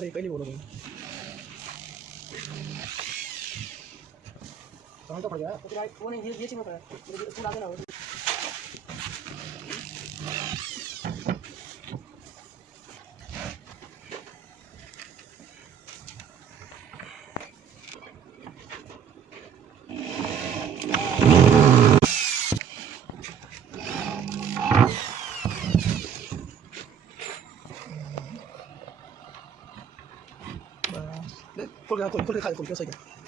अरे पहले बोलो भाई कहाँ का पड़ गया तो भाई वो नहीं ये चीज़ में पड़ा तू ला देना वो खोल के खा खोल के सही है